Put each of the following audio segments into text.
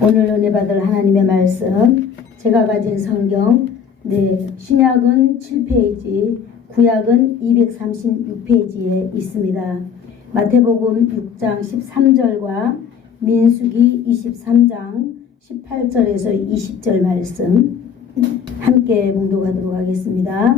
오늘 은혜 받을 하나님의 말씀, 제가 가진 성경, 신약은 7페이지, 구약은 236페이지에 있습니다. 마태복음 6장 13절과 민수기 23장 18절에서 20절 말씀 함께 봉독하도록 하겠습니다.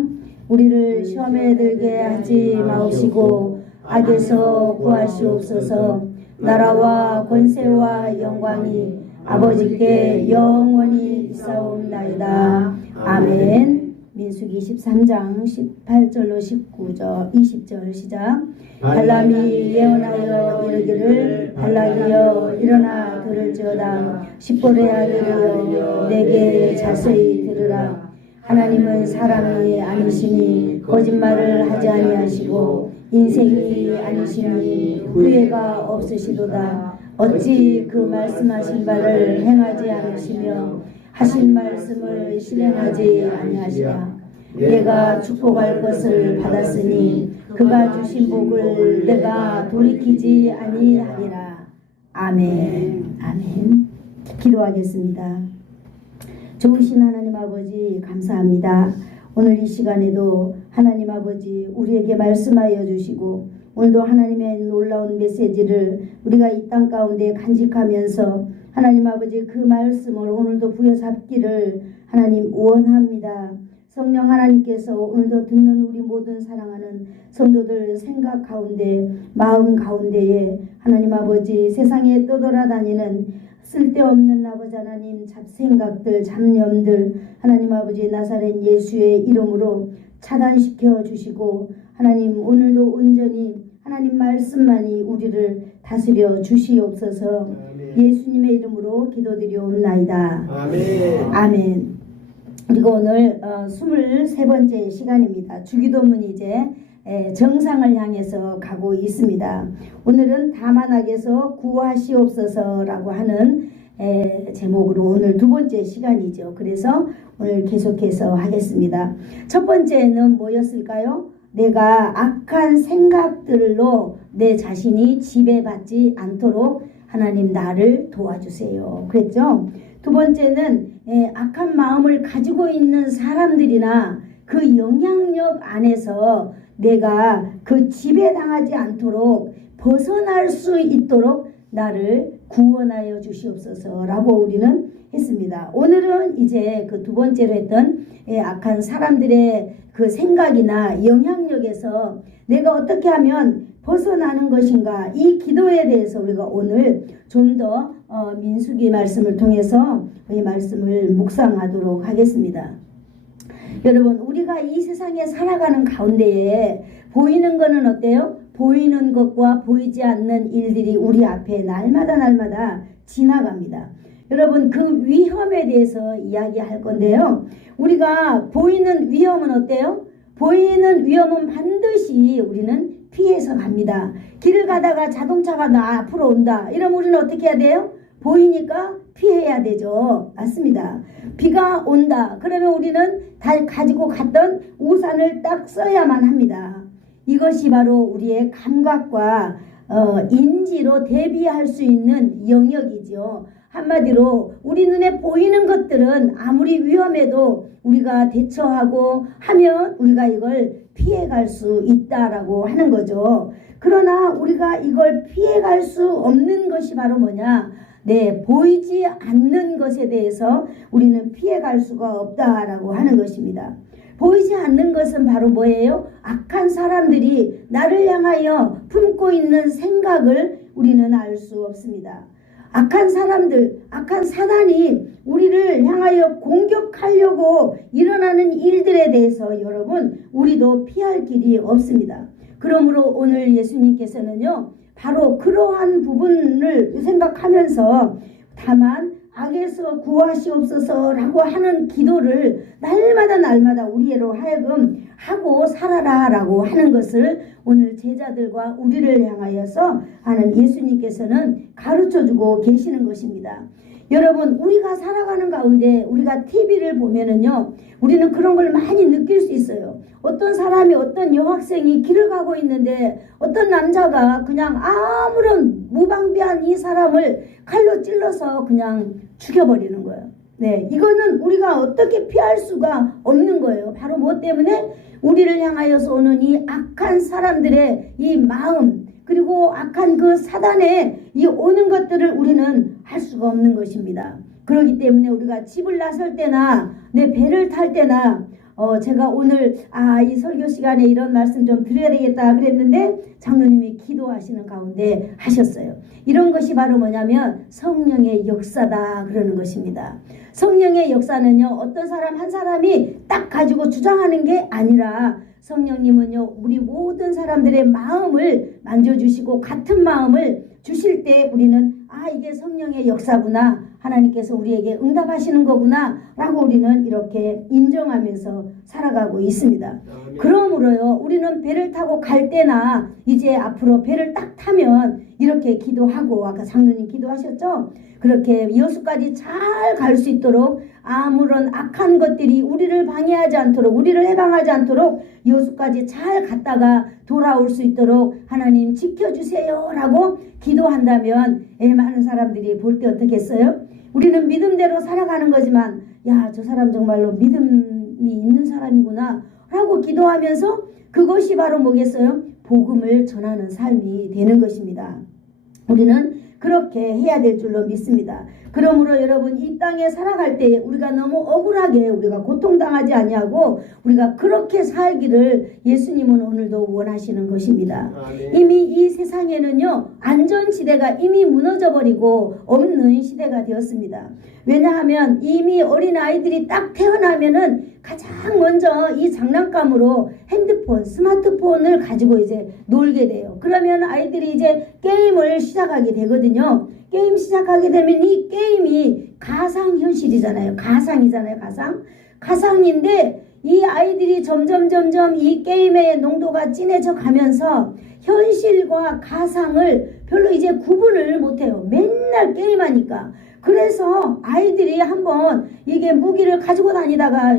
우리를 시험에 들게 하지 마옵시고 악에서 구하시옵소서. 나라와 권세와 영광이 아버지께 영원히 있사옵나이다. 아멘. 민수기 13장 18절로 19절 20절 시작. 발람이 예언하여 이르기를 발락이여 일어나 들을지어다. 십볼의 아들이여 내게 자세히 들으라. 하나님은 사람이 아니시니 거짓말을 하지 아니하시고 인생이 아니시니 후회가 없으시도다. 어찌 그 말씀하신 바를 행하지 않으시며 하신 말씀을 실행하지 아니하시라. 내가 축복할 것을 받았으니 그가 주신 복을 내가 돌이키지 아니하리라. 아멘. 아멘. 기도하겠습니다. 좋으신 하나님 아버지 감사합니다. 오늘 이 시간에도 하나님 아버지 우리에게 말씀하여 주시고 오늘도 하나님의 놀라운 메시지를 우리가 이 땅 가운데 간직하면서 하나님 아버지 그 말씀을 오늘도 부여잡기를 하나님 원합니다. 성령 하나님께서 오늘도 듣는 우리 모든 사랑하는 성도들 생각 가운데 마음 가운데에 하나님 아버지 세상에 떠돌아다니는 쓸데없는 아버지 하나님 잡생각들 잡념들 하나님 아버지 나사렛 예수의 이름으로 차단시켜 주시고 하나님 오늘도 온전히 하나님 말씀만이 우리를 다스려 주시옵소서. 예수님의 이름으로 기도드리옵나이다. 아멘. 아멘. 그리고 오늘 23번째 시간입니다. 주기도문 이제 정상을 향해서 가고 있습니다. 오늘은 다만 악에서 구하시옵소서라고 하는 제목으로 오늘 두 번째 시간이죠. 그래서 오늘 계속해서 하겠습니다. 첫 번째는 뭐였을까요? 내가 악한 생각들로 내 자신이 지배받지 않도록 하나님 나를 도와주세요. 그랬죠? 두 번째는 악한 마음을 가지고 있는 사람들이나 그 영향력 안에서 내가 그 지배당하지 않도록 벗어날 수 있도록 나를 구원하여 주시옵소서라고 우리는 했습니다. 오늘은 이제 그 두 번째로 했던 악한 사람들의 그 생각이나 영향력에서 내가 어떻게 하면 벗어나는 것인가, 이 기도에 대해서 우리가 오늘 좀 더 민수기 말씀을 통해서 이 말씀을 묵상하도록 하겠습니다. 여러분, 우리가 이 세상에 살아가는 가운데에 보이는 것은 어때요? 보이는 것과 보이지 않는 일들이 우리 앞에 날마다 지나갑니다. 여러분, 그 위험에 대해서 이야기할 건데요. 우리가 보이는 위험은 어때요? 보이는 위험은 반드시 우리는 피해서 갑니다. 길을 가다가 자동차가 나 앞으로 온다. 이러면 우리는 어떻게 해야 돼요? 보이니까 피해야 되죠. 맞습니다. 비가 온다. 그러면 우리는 다 가지고 갔던 우산을 딱 써야만 합니다. 이것이 바로 우리의 감각과 인지로 대비할 수 있는 영역이죠. 한마디로 우리 눈에 보이는 것들은 아무리 위험해도 우리가 대처하고 하면 우리가 이걸 피해갈 수 있다라고 하는 거죠. 그러나 우리가 이걸 피해갈 수 없는 것이 바로 뭐냐? 보이지 않는 것에 대해서 우리는 피해갈 수가 없다라고 하는 것입니다. 보이지 않는 것은 바로 뭐예요? 악한 사람들이 나를 향하여 품고 있는 생각을 우리는 알 수 없습니다. 악한 사람들, 악한 사단이 우리를 향하여 공격하려고 일어나는 일들에 대해서 여러분 우리도 피할 길이 없습니다. 그러므로 오늘 예수님께서는요 바로 그러한 부분을 생각하면서 다만 악에서 구하시옵소서라고 하는 기도를 날마다 우리로 하여금 하고 살아라 라고 하는 것을 오늘 제자들과 우리를 향하여서 하는 예수님께서는 가르쳐주고 계시는 것입니다. 여러분, 우리가 살아가는 가운데 우리가 TV를 보면은요, 우리는 그런 걸 많이 느낄 수 있어요. 어떤 사람이, 어떤 여학생이 길을 가고 있는데 어떤 남자가 그냥 아무런 무방비한 이 사람을 칼로 찔러서 그냥 죽여버리는 거예요. 네, 이거는 우리가 어떻게 피할 수가 없는 거예요. 바로 뭐 때문에? 우리를 향하여서 오는 이 악한 사람들의 이 마음, 그리고 악한 그 사단의 이 오는 것들을 우리는 할 수가 없는 것입니다. 그렇기 때문에 우리가 집을 나설 때나 내 배를 탈 때나 제가 오늘 이 설교 시간에 이런 말씀 좀 드려야 되겠다 그랬는데 장로님이 기도하시는 가운데 하셨어요. 이런 것이 바로 뭐냐면 성령의 역사다 그러는 것입니다. 성령의 역사는요, 어떤 사람 한 사람이 딱 가지고 주장하는 게 아니라 성령님은요, 우리 모든 사람들의 마음을 만져주시고 같은 마음을 주실 때 우리는 이게 성령의 역사구나, 하나님께서 우리에게 응답하시는 거구나 라고 우리는 이렇게 인정하면서 살아가고 있습니다. 그러므로요, 우리는 배를 타고 갈 때나 이제 앞으로 배를 딱 타면 이렇게 기도하고, 아까 장로님 기도하셨죠? 그렇게 여수까지 잘 갈 수 있도록 아무런 악한 것들이 우리를 방해하지 않도록, 우리를 해방하지 않도록 여수까지 잘 갔다가 돌아올 수 있도록 하나님 지켜주세요 라고 기도한다면 많은 사람들이 볼 때 어떻겠어요? 우리는 믿음대로 살아가는 거지만 저 사람 정말로 믿음이 있는 사람이구나 라고 기도하면서 그것이 바로 뭐겠어요? 복음을 전하는 삶이 되는 것입니다. 우리는 그렇게 해야 될 줄로 믿습니다. 그러므로 여러분, 이 땅에 살아갈 때 우리가 너무 억울하게 우리가 고통당하지 아니하고 우리가 그렇게 살기를 예수님은 오늘도 원하시는 것입니다. 이미 이 세상에는요, 안전지대가 이미 무너져버리고 없는 시대가 되었습니다. 왜냐하면 이미 어린아이들이 딱 태어나면은 가장 먼저 이 장난감으로 핸드폰, 스마트폰을 가지고 이제 놀게 돼요. 그러면 아이들이 이제 게임을 시작하게 되거든요. 게임 시작하게 되면 이 게임이 가상현실이잖아요. 가상이잖아요. 가상인데 이 아이들이 점점 이 게임의 농도가 진해져 가면서 현실과 가상을 별로 이제 구분을 못해요. 맨날 게임하니까. 그래서 아이들이 한번 이게 무기를 가지고 다니다가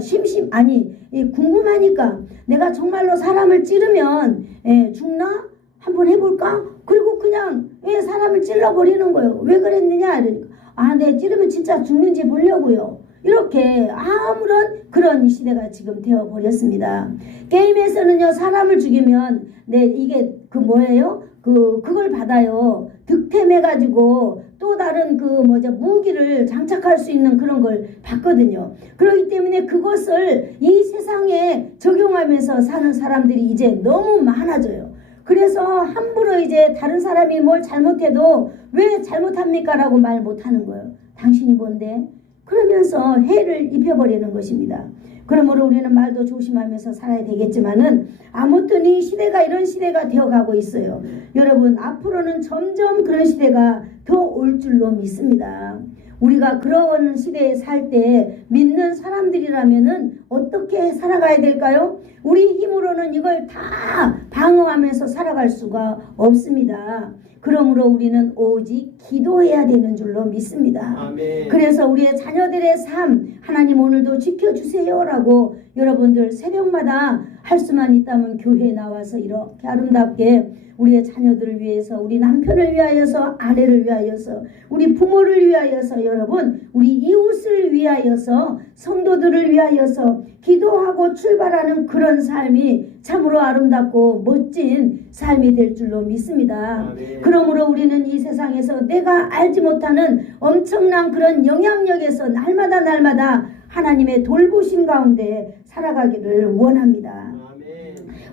궁금하니까 내가 정말로 사람을 찌르면 죽나? 한번 해볼까? 그리고 그냥 사람을 찔러버리는 거예요. 왜 그랬느냐? 이러니까 내 찌르면 진짜 죽는지 보려고요. 이렇게 아무런 그런 시대가 지금 되어버렸습니다. 게임에서는요, 사람을 죽이면 이게 뭐예요? 그걸 받아요. 득템해가지고 또 다른 무기를 장착할 수 있는 그런 걸 받거든요. 그렇기 때문에 그것을 이 세상에 적용하면서 사는 사람들이 이제 너무 많아져요. 그래서 함부로 이제 다른 사람이 뭘 잘못해도 왜 잘못합니까? 라고 말 못하는 거예요. 당신이 뭔데? 그러면서 해를 입혀버리는 것입니다. 그러므로 우리는 말도 조심하면서 살아야 되겠지만은 아무튼 이 시대가 이런 시대가 되어가고 있어요. 여러분, 앞으로는 점점 그런 시대가 더 올 줄로 믿습니다. 우리가 그런 시대에 살 때 믿는 사람들이라면은 어떻게 살아가야 될까요? 우리 힘으로는 이걸 다 방어하면서 살아갈 수가 없습니다. 그러므로 우리는 오직 기도해야 되는 줄로 믿습니다. 아멘. 그래서 우리의 자녀들의 삶 하나님 오늘도 지켜주세요라고 여러분들 새벽마다 할 수만 있다면 교회에 나와서 이렇게 아름답게 우리의 자녀들을 위해서, 우리 남편을 위하여서, 아내를 위하여서, 우리 부모를 위하여서, 여러분 우리 이웃을 위하여서, 성도들을 위하여서 기도하고 출발하는 그런 삶이 참으로 아름답고 멋진 삶이 될 줄로 믿습니다. 그러므로 우리는 이 세상에서 내가 알지 못하는 엄청난 그런 영향력에서 날마다 하나님의 돌보심 가운데 살아가기를 원합니다.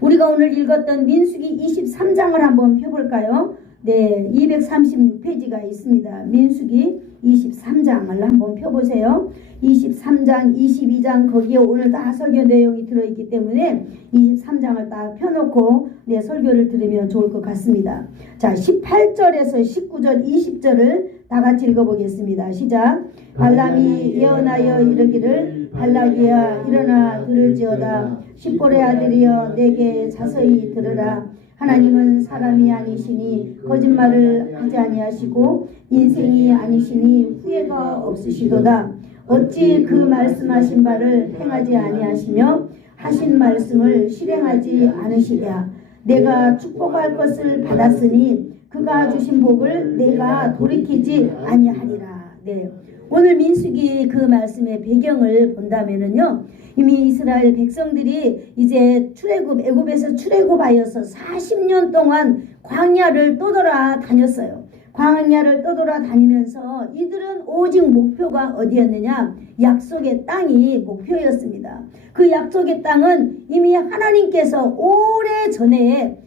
우리가 오늘 읽었던 민수기 23장을 한번 펴볼까요? 236페이지가 있습니다. 민수기 23장을 한번 펴보세요. 23장, 22장 거기에 오늘 다 설교 내용이 들어있기 때문에 23장을 딱 펴놓고 설교를 들으면 좋을 것 같습니다. 자, 18절에서 19절, 20절을 다 같이 읽어보겠습니다. 시작. 발람이 예언하여 이르기를 발락이야 일어나 들을지어다. 십볼의 아들이여 내게 자세히 들으라. 하나님은 사람이 아니시니 거짓말을 하지 아니하시고 인생이 아니시니 후회가 없으시도다. 어찌 그 말씀하신 바를 행하지 아니하시며 하신 말씀을 실행하지 않으시랴. 내가 축복할 것을 받았으니 그가 주신 복을 내가 돌이키지 아니하리라. 오늘 민수기 그 말씀의 배경을 본다면은요, 이미 이스라엘 백성들이 이제 애굽에서 출애굽하여서 40년 동안 광야를 떠돌아 다녔어요. 광야를 떠돌아 다니면서 이들은 오직 목표가 어디였느냐? 약속의 땅이 목표였습니다. 그 약속의 땅은 이미 하나님께서 오래전에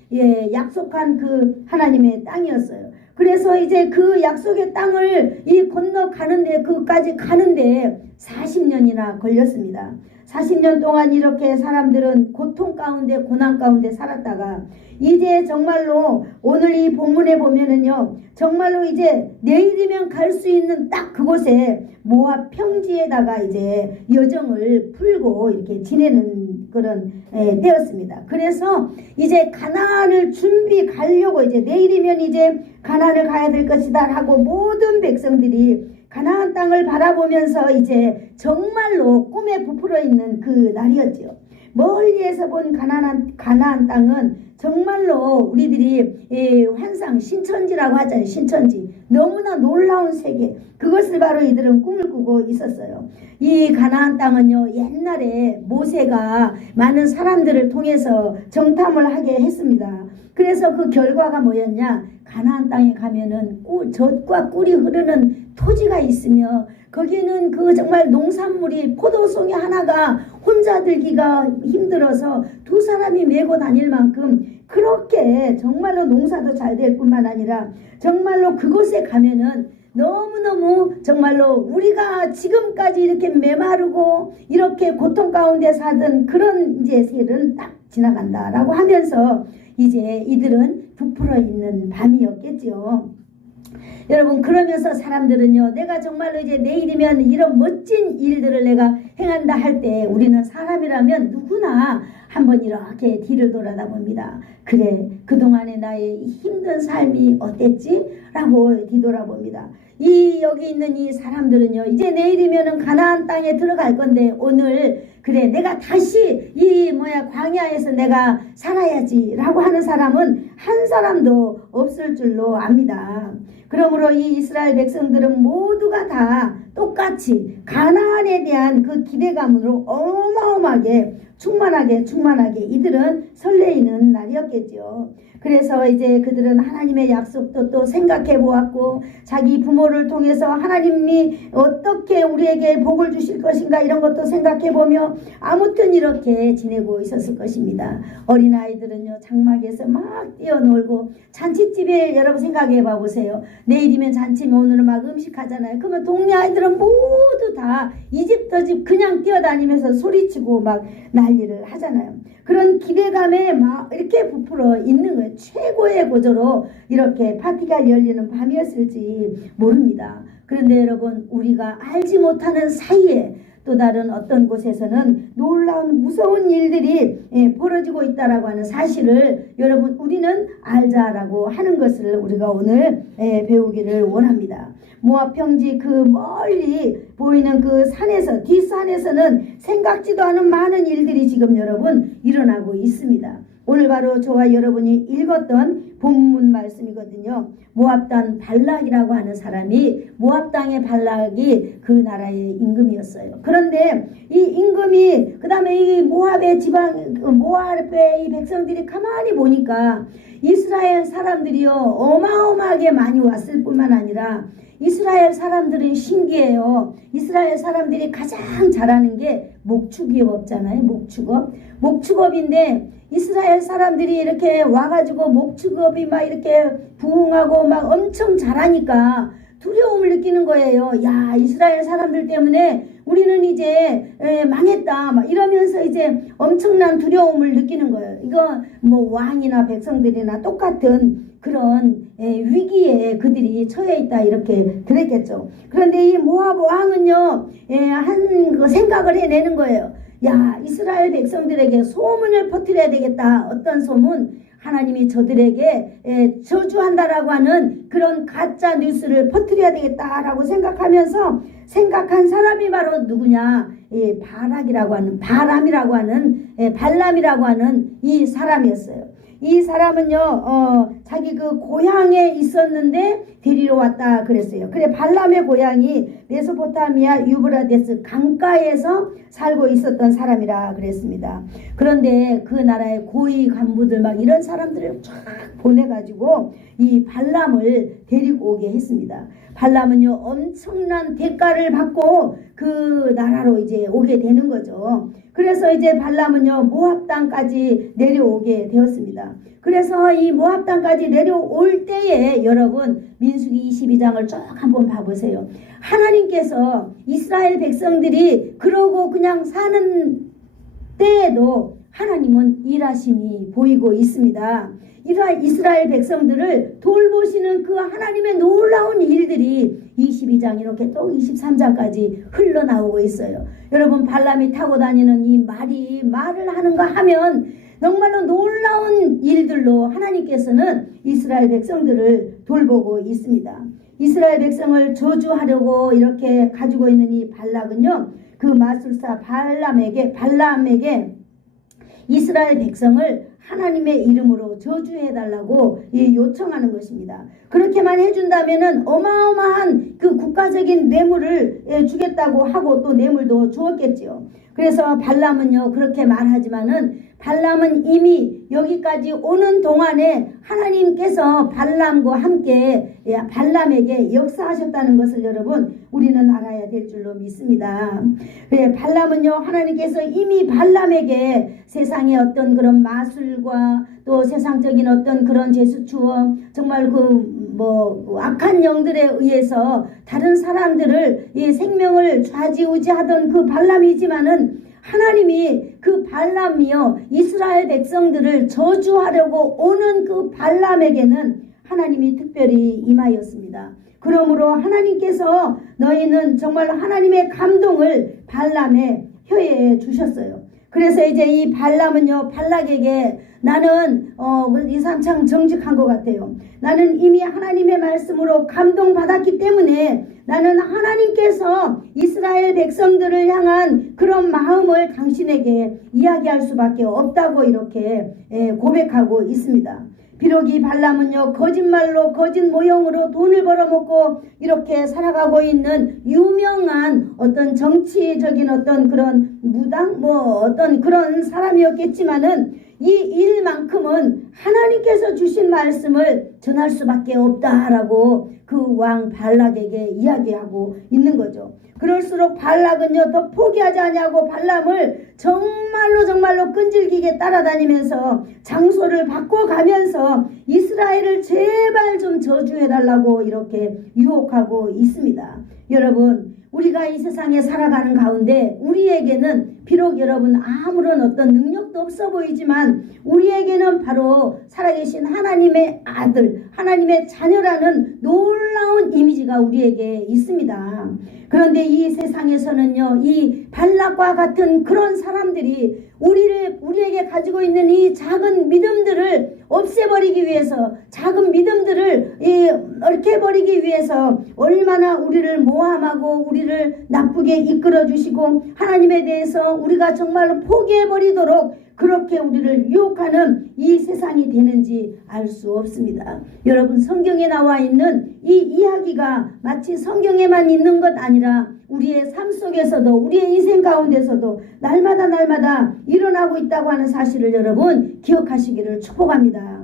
약속한 그 하나님의 땅이었어요. 그래서 이제 그 약속의 땅을 건너가는데, 그까지 가는데 40년이나 걸렸습니다. 40년 동안 이렇게 사람들은 고통 가운데, 고난 가운데 살았다가 이제 정말로 오늘 이 본문에 보면은요, 정말로 이제 내일이면 갈 수 있는 딱 그곳에 모압 평지에다가 이제 여정을 풀고 이렇게 지내는 그런 때였습니다. 그래서 이제 가나안을 가려고, 이제 내일이면 이제 가나안을 가야 될 것이다 하고 모든 백성들이 가나안 땅을 바라보면서 이제 정말로 꿈에 부풀어 있는 그 날이었죠. 멀리에서 본 가나안 땅은 정말로 우리들이 환상, 신천지라고 하잖아요. 신천지. 너무나 놀라운 세계. 그것을 바로 이들은 꿈을 꾸고 있었어요. 이 가나안 땅은요, 옛날에 모세가 많은 사람들을 통해서 정탐을 하게 했습니다. 그래서 그 결과가 뭐였냐? 가나안 땅에 가면은 젖과 꿀이 흐르는 토지가 있으며 거기는 그 정말 농산물이 포도송이 하나가 혼자 들기가 힘들어서 두 사람이 메고 다닐 만큼 그렇게 정말로 농사도 잘 될 뿐만 아니라 정말로 그곳에 가면은 너무너무 정말로 우리가 지금까지 이렇게 메마르고 이렇게 고통 가운데 살던 그런 이제 세월은 딱 지나간다라고 하면서 이제 이들은 부풀어 있는 밤이었겠죠. 여러분, 그러면서 사람들은요, 내가 정말로 이제 내일이면 이런 멋진 일들을 내가 행한다 할 때 우리는 사람이라면 누구나 한번 이렇게 뒤를 돌아다봅니다. 그래, 그동안의 나의 힘든 삶이 어땠지? 라고 뒤돌아봅니다. 여기 있는 이 사람들은요, 이제 내일이면은 가나안 땅에 들어갈 건데 오늘 그래, 내가 다시 광야에서 내가 살아야지 라고 하는 사람은 한 사람도 없을 줄로 압니다. 그러므로 이 이스라엘 백성들은 모두가 다 똑같이 가나안에 대한 그 기대감으로 어마어마하게 충만하게 이들은 설레이는 날이었겠죠. 그래서 이제 그들은 하나님의 약속도 또 생각해 보았고, 자기 부모를 통해서 하나님이 어떻게 우리에게 복을 주실 것인가 이런 것도 생각해 보며 아무튼 이렇게 지내고 있었을 것입니다. 어린아이들은요, 장막에서 막 뛰어놀고, 잔치집에 여러분 생각해 봐 보세요. 내일이면 잔치면 오늘은 막 음식 하잖아요. 그러면 동네 아이들은 모두 다 이 집 저 집 그냥 뛰어다니면서 소리치고 막 난리를 하잖아요. 그런 기대감에 막 이렇게 부풀어 있는 거예요. 최고의 고조로 이렇게 파티가 열리는 밤이었을지 모릅니다. 그런데 여러분, 우리가 알지 못하는 사이에 또 다른 어떤 곳에서는 놀라운 무서운 일들이 벌어지고 있다라고 하는 사실을 여러분, 우리는 알자라고 하는 것을 우리가 오늘 배우기를 원합니다. 모압 평지 그 멀리 보이는 그 산에서, 뒷산에서는 생각지도 않은 많은 일들이 지금 여러분 일어나고 있습니다. 오늘 바로 저와 여러분이 읽었던 본문 말씀이거든요. 모압 땅 발락이라고 하는 사람이, 모압 땅의 발락이 그 나라의 임금이었어요. 그런데 이 임금이 그 다음에 이 모압의 모압의 이 백성들이 가만히 보니까 이스라엘 사람들이요, 어마어마하게 많이 왔을 뿐만 아니라 이스라엘 사람들은 신기해요. 이스라엘 사람들이 가장 잘하는 게 목축업잖아요. 목축업인데 이스라엘 사람들이 이렇게 와가지고 목축업이 막 이렇게 부흥하고 막 엄청 잘하니까 두려움을 느끼는 거예요. 야, 이스라엘 사람들 때문에 우리는 이제 망했다 막 이러면서 이제 엄청난 두려움을 느끼는 거예요. 이거 뭐 왕이나 백성들이나 똑같은 그런 위기에 그들이 처해 있다 이렇게 그랬겠죠. 그런데 이 모압 왕은요, 한 생각을 해내는 거예요. 야, 이스라엘 백성들에게 소문을 퍼뜨려야 되겠다. 어떤 소문? 하나님이 저들에게 저주한다라고 하는 그런 가짜 뉴스를 퍼뜨려야 되겠다라고 생각하면서 생각한 사람이 바로 누구냐? 바람이라고 하는 이 사람이었어요. 이 사람은요, 자기 그 고향에 있었는데 데리러 왔다 그랬어요. 그래 발람의 고향이 메소포타미아 유브라데스 강가에서 살고 있었던 사람이라 그랬습니다. 그런데 그 나라의 고위 간부들 막 이런 사람들을 쫙 보내가지고 이 발람을 데리고 오게 했습니다. 발람은요 엄청난 대가를 받고 그 나라로 이제 오게 되는 거죠. 그래서 이제 발람은요 모압 땅까지 내려오게 되었습니다. 그래서 이 모압 땅까지 내려올 때에 여러분 민수기 22장을 쭉 한번 봐보세요. 하나님께서 이스라엘 백성들이 그러고 그냥 사는 때에도 하나님은 일하심이 보이고 있습니다. 이스라엘 백성들을 돌보시는 그 하나님의 놀라운 일들이 22장 이렇게 또 23장까지 흘러나오고 있어요. 여러분 발람이 타고 다니는 이 말을 하는가 하면 정말로 놀라운 일들로 하나님께서는 이스라엘 백성들을 돌보고 있습니다. 이스라엘 백성을 저주하려고 이렇게 가지고 있는 이 발락은요 그 마술사 발람에게 이스라엘 백성을 하나님의 이름으로 저주해달라고 요청하는 것입니다. 그렇게만 해준다면은 어마어마한 그 국가적인 뇌물을 주겠다고 하고 또 뇌물도 주었겠지요. 그래서 발람은요 그렇게 말하지만은 발람은 이미 여기까지 오는 동안에 하나님께서 발람과 함께 발람에게 역사하셨다는 것을 여러분 우리는 알아야 될 줄로 믿습니다. 발람은요 하나님께서 이미 발람에게 세상의 어떤 그런 마술과 또 세상적인 어떤 그런 제수추어 정말 악한 영들에 의해서 다른 사람들을 이 생명을 좌지우지하던 그 발람이지만은 하나님이 그 발람이요 이스라엘 백성들을 저주하려고 오는 그 발람에게는 하나님이 특별히 임하였습니다. 그러므로 하나님께서 너희는 정말 하나님의 감동을 발람의 혀에 주셨어요. 그래서 이제 이 발람은요 발락에게 나는 이상참 정직한 것 같아요. 나는 이미 하나님의 말씀으로 감동받았기 때문에 나는 하나님께서 이스라엘 백성들을 향한 그런 마음을 당신에게 이야기할 수밖에 없다고 이렇게 고백하고 있습니다. 비록 이 발람은요 거짓말로 거짓 모형으로 돈을 벌어먹고 이렇게 살아가고 있는 유명한 어떤 정치적인 어떤 그런 무당 어떤 그런 사람이었겠지만은 이 일만큼은 하나님께서 주신 말씀을 전할 수밖에 없다라고 그 왕 발락에게 이야기하고 있는 거죠. 그럴수록 발락은요 더 포기하지 않냐고 발람을 정말로 끈질기게 따라다니면서 장소를 바꿔가면서 이스라엘을 제발 좀 저주해달라고 이렇게 유혹하고 있습니다. 여러분 우리가 이 세상에 살아가는 가운데 우리에게는 비록 여러분 아무런 어떤 능력도 없어 보이지만 우리에게는 바로 살아계신 하나님의 아들 하나님의 자녀라는 놀라운 이미지가 우리에게 있습니다. 그런데 이 세상에서는요 이 발락과 같은 그런 사람들이 우리에게 가지고 있는 이 작은 믿음들을 없애버리기 위해서 작은 믿음들을 얽혀버리기 위해서 얼마나 우리를 모함하고 우리를 나쁘게 이끌어 주시고 하나님에 대해서 우리가 정말로 포기해버리도록 그렇게 우리를 유혹하는 이 세상이 되는지 알 수 없습니다. 여러분 성경에 나와 있는 이 이야기가 마치 성경에만 있는 것 아니라 우리의 삶 속에서도 우리의 인생 가운데서도 날마다 일어나고 있다고 하는 사실을 여러분 기억하시기를 축복합니다.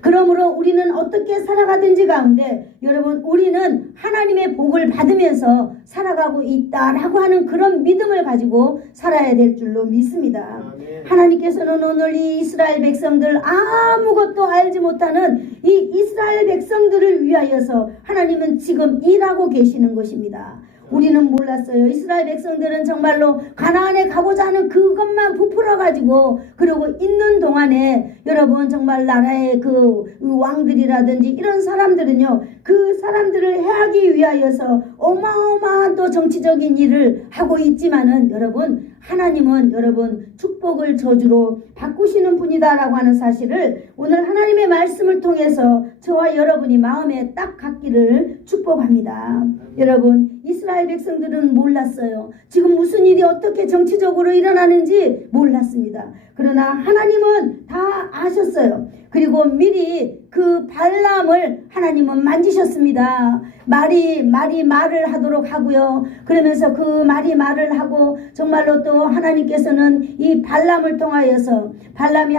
그러므로 우리는 어떻게 살아가든지 가운데 여러분 우리는 하나님의 복을 받으면서 살아가고 있다라고 하는 그런 믿음을 가지고 살아야 될 줄로 믿습니다. 하나님께서는 오늘 이 이스라엘 백성들 아무것도 알지 못하는 이 이스라엘 백성들을 위하여서 하나님은 지금 일하고 계시는 것입니다. 우리는 몰랐어요. 이스라엘 백성들은 정말로 가나안에 가고자 하는 그것만 부풀어가지고 그러고 있는 동안에 여러분 정말 나라의 그 왕들이라든지 이런 사람들은요 그 사람들을 해하기 위하여서 어마어마한 또 정치적인 일을 하고 있지만은 여러분 하나님은 여러분 축복을 저주로 바꾸시는 분이다라고 하는 사실을 오늘 하나님의 말씀을 통해서 저와 여러분이 마음에 딱 갖기를 축복합니다. 여러분 이스라엘 이스라엘 백성들은 몰랐어요. 지금 무슨 일이 어떻게 정치적으로 일어나는지 몰랐습니다. 그러나 하나님은 다 아셨어요. 그리고 미리 그 발람을 하나님은 만지셨습니다. 말이 말을 하도록 하고요. 그러면서 그 말이 말을 하고 정말로 또 하나님께서는 이 발람을 통하여서 발람이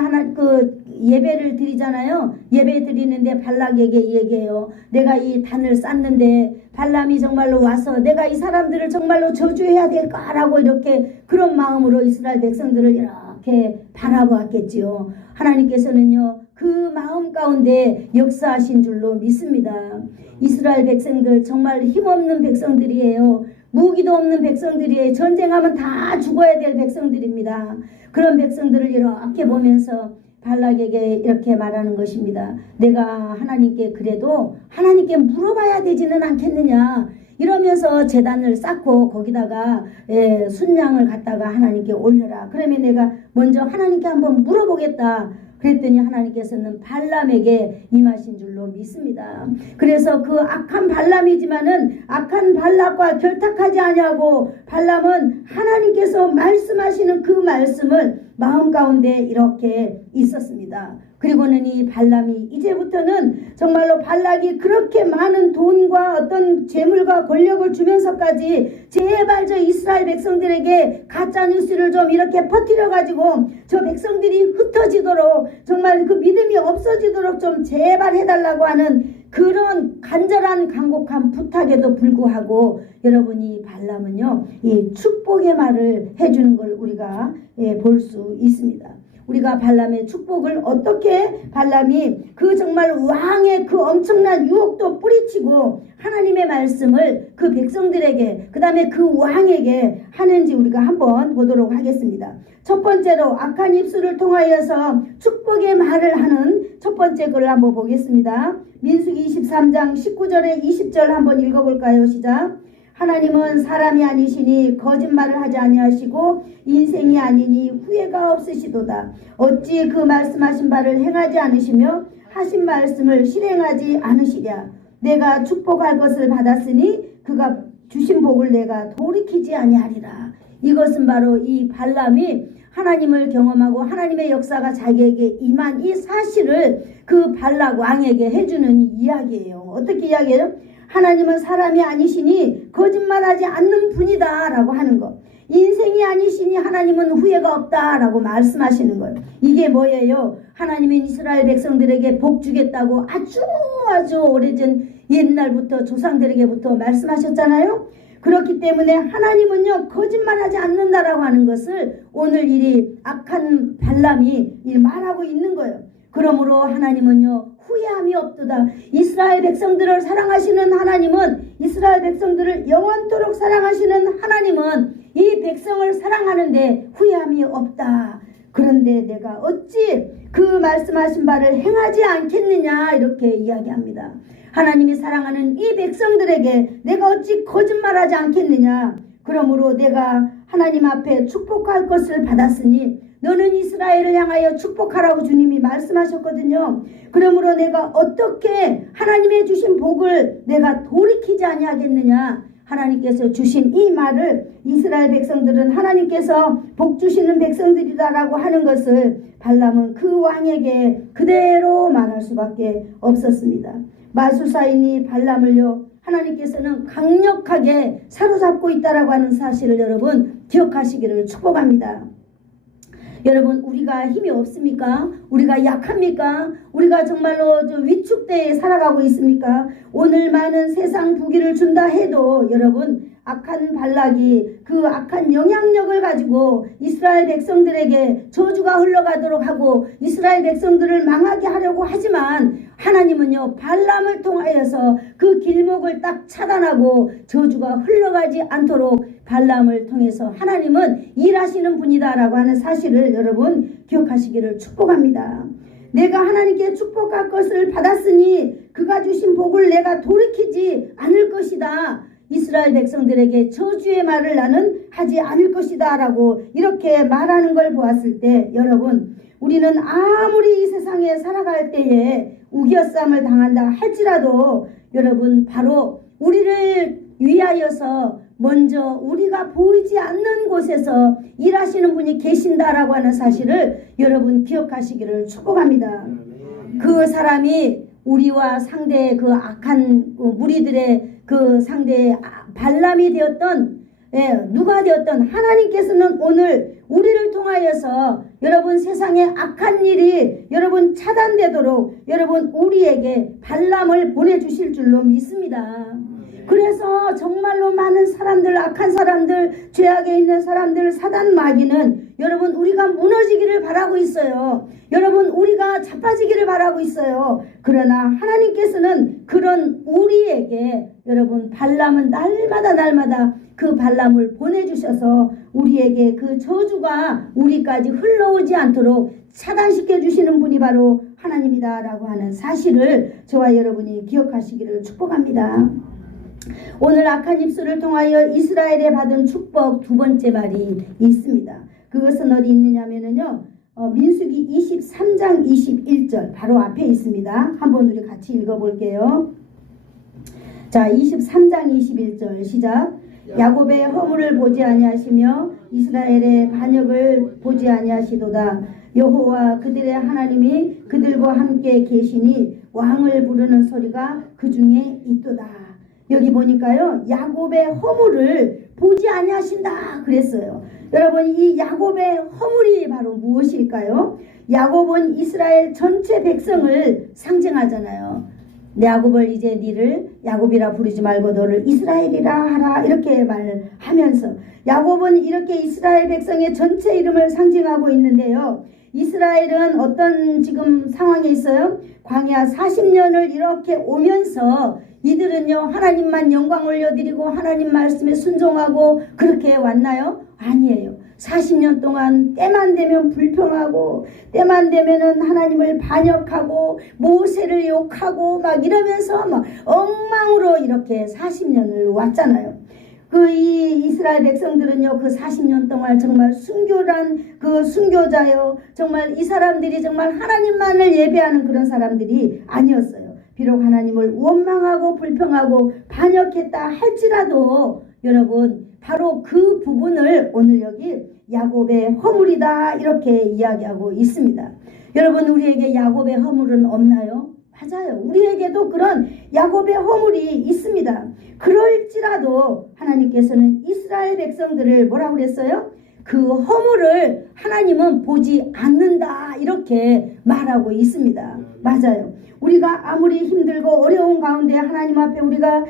예배를 드리잖아요. 예배 드리는데 발락에게 얘기해요. 내가 이 단을 쌓는데 발람이 정말로 와서 내가 이 사람들을 정말로 저주해야 될까라고 이렇게 그런 마음으로 이스라엘 백성들을 이렇게 바라보았겠지요. 하나님께서는요 그 마음 가운데 역사하신 줄로 믿습니다. 이스라엘 백성들 정말 힘없는 백성들이에요. 무기도 없는 백성들이에요. 전쟁하면 다 죽어야 될 백성들입니다. 그런 백성들을 이렇게 보면서 발락에게 이렇게 말하는 것입니다. 내가 하나님께 그래도 하나님께 물어봐야 되지는 않겠느냐. 이러면서 제단을 쌓고 거기다가 순양을 갖다가 하나님께 올려라. 그러면 내가 먼저 하나님께 한번 물어보겠다. 그랬더니 하나님께서는 발람에게 임하신 줄로 믿습니다. 그래서 그 악한 발람이지만은 악한 발락과 결탁하지 아니하고 발람은 하나님께서 말씀하시는 그 말씀을 마음 가운데 이렇게 있었습니다. 그리고는 이 발람이 이제부터는 정말로 발락이 그렇게 많은 돈과 어떤 재물과 권력을 주면서까지 제발 저 이스라엘 백성들에게 가짜뉴스를 좀 이렇게 퍼뜨려 가지고 저 백성들이 흩어지도록 정말 그 믿음이 없어지도록 좀 제발 해달라고 하는 그런 간절한 간곡한 부탁에도 불구하고 여러분이 발람은요 이 축복의 말을 해주는 걸 우리가 볼 수 있습니다. 우리가 발람의 축복을 어떻게 발람이 그 정말 왕의 그 엄청난 유혹도 뿌리치고 하나님의 말씀을 그 백성들에게 그 다음에 그 왕에게 하는지 우리가 한번 보도록 하겠습니다. 첫 번째로 악한 입술을 통하여서 축복의 말을 하는 첫 번째 글을 한번 보겠습니다. 민수기 23장 19절에 20절 한번 읽어볼까요? 시작. 하나님은 사람이 아니시니 거짓말을 하지 아니하시고 인생이 아니니 후회가 없으시도다. 어찌 그 말씀하신 바를 행하지 않으시며 하신 말씀을 실행하지 않으시랴. 내가 축복할 것을 받았으니 그가 주신 복을 내가 돌이키지 아니하리라. 이것은 바로 이 발람이 하나님을 경험하고 하나님의 역사가 자기에게 임한 이 사실을 그 발락 왕에게 해주는 이야기예요. 어떻게 이야기해요? 하나님은 사람이 아니시니 거짓말하지 않는 분이다 라고 하는 것. 인생이 아니시니 하나님은 후회가 없다 라고 말씀하시는 거예요. 이게 뭐예요? 하나님은 이스라엘 백성들에게 복 주겠다고 아주 오래전 옛날부터 조상들에게부터 말씀하셨잖아요. 그렇기 때문에 하나님은요 거짓말하지 않는다라고 하는 것을 오늘 이 악한 발람이 말하고 있는 거예요. 그러므로 하나님은요 후회함이 없도다. 이스라엘 백성들을 사랑하시는 하나님은 이스라엘 백성들을 영원토록 사랑하시는 하나님은 이 백성을 사랑하는데 후회함이 없다. 그런데 내가 어찌 그 말씀하신 바를 행하지 않겠느냐 이렇게 이야기합니다. 하나님이 사랑하는 이 백성들에게 내가 어찌 거짓말하지 않겠느냐. 그러므로 내가 하나님 앞에 축복할 것을 받았으니 너는 이스라엘을 향하여 축복하라고 주님이 말씀하셨거든요. 그러므로 내가 어떻게 하나님의 주신 복을 내가 돌이키지 아니하겠느냐. 하나님께서 주신 이 말을 이스라엘 백성들은 하나님께서 복 주시는 백성들이다라고 하는 것을 발람은 그 왕에게 그대로 말할 수밖에 없었습니다. 마술사인이 발람을요 하나님께서는 강력하게 사로잡고 있다라고 하는 사실을 여러분 기억하시기를 축복합니다. 여러분 우리가 힘이 없습니까? 우리가 약합니까? 우리가 정말로 위축대에 살아가고 있습니까? 오늘 많은 세상 부귀를 준다 해도 여러분 악한 발락이 그 악한 영향력을 가지고 이스라엘 백성들에게 저주가 흘러가도록 하고 이스라엘 백성들을 망하게 하려고 하지만 하나님은요 발람을 통하여서 그 길목을 딱 차단하고 저주가 흘러가지 않도록 발람을 통해서 하나님은 일하시는 분이다라고 하는 사실을 여러분 기억하시기를 축복합니다. 내가 하나님께 축복할 것을 받았으니 그가 주신 복을 내가 돌이키지 않을 것이다. 이스라엘 백성들에게 저주의 말을 나는 하지 않을 것이다 라고 이렇게 말하는 걸 보았을 때 여러분 우리는 아무리 이 세상에 살아갈 때에 우겨쌈을 당한다 할지라도 여러분 바로 우리를 위하여서 먼저 우리가 보이지 않는 곳에서 일하시는 분이 계신다라고 하는 사실을 여러분 기억하시기를 축복합니다. 그 사람이 우리와 상대의 그 악한 무리들의 그 상대의 발람이 되었던 누가 되었던 하나님께서는 오늘 우리를 통하여서 여러분 세상에 악한 일이 여러분 차단되도록 여러분 우리에게 발람을 보내주실 줄로 믿습니다. 그래서 정말로 많은 사람들, 악한 사람들, 죄악에 있는 사람들, 사단 마귀는 여러분 우리가 무너지기를 바라고 있어요. 여러분 우리가 자빠지기를 바라고 있어요. 그러나 하나님께서는 그런 우리에게 여러분 발람은 날마다 그 발람을 보내주셔서 우리에게 그 저주가 우리까지 흘러오지 않도록 차단시켜 주시는 분이 바로 하나님이다라고 하는 사실을 저와 여러분이 기억하시기를 축복합니다. 오늘 악한 입술을 통하여 이스라엘에 받은 축복 두 번째 말이 있습니다. 그것은 어디 있느냐면요. 민수기 23장 21절 바로 앞에 있습니다. 한번 우리 같이 읽어볼게요. 자, 23장 21절 시작. 야곱의 허물을 보지 아니하시며 이스라엘의 반역을 보지 아니하시도다. 여호와 그들의 하나님이 그들과 함께 계시니 왕을 부르는 소리가 그 중에 있도다. 여기 보니까요, 야곱의 허물을 보지 아니하신다 그랬어요. 여러분, 이 야곱의 허물이 바로 무엇일까요? 야곱은 이스라엘 전체 백성을 상징하잖아요. 야곱을 이제 니를 야곱이라 부르지 말고 너를 이스라엘이라 하라 이렇게 말하면서 야곱은 이렇게 이스라엘 백성의 전체 이름을 상징하고 있는데요. 이스라엘은 어떤 지금 상황에 있어요? 광야 40년을 이렇게 오면서 이들은요 하나님만 영광 올려드리고 하나님 말씀에 순종하고 그렇게 왔나요? 아니에요. 40년 동안 때만 되면 불평하고 때만 되면은 하나님을 반역하고 모세를 욕하고 막 이러면서 막 엉망으로 이렇게 40년을 왔잖아요. 이 이스라엘 백성들은요 그 40년 동안 정말 순교란 그 순교자요, 정말 이 사람들이 정말 하나님만을 예배하는 그런 사람들이 아니었어요. 비록 하나님을 원망하고 불평하고 반역했다 할지라도 여러분 바로 그 부분을 오늘 여기 야곱의 허물이다 이렇게 이야기하고 있습니다. 여러분 우리에게 야곱의 허물은 없나요? 맞아요. 우리에게도 그런 야곱의 허물이 있습니다. 그럴지라도 하나님께서는 이스라엘 백성들을 뭐라고 그랬어요? 그 허물을 하나님은 보지 않는다 이렇게 말하고 있습니다. 맞아요. 우리가 아무리 힘들고 어려운 가운데 하나님 앞에 우리가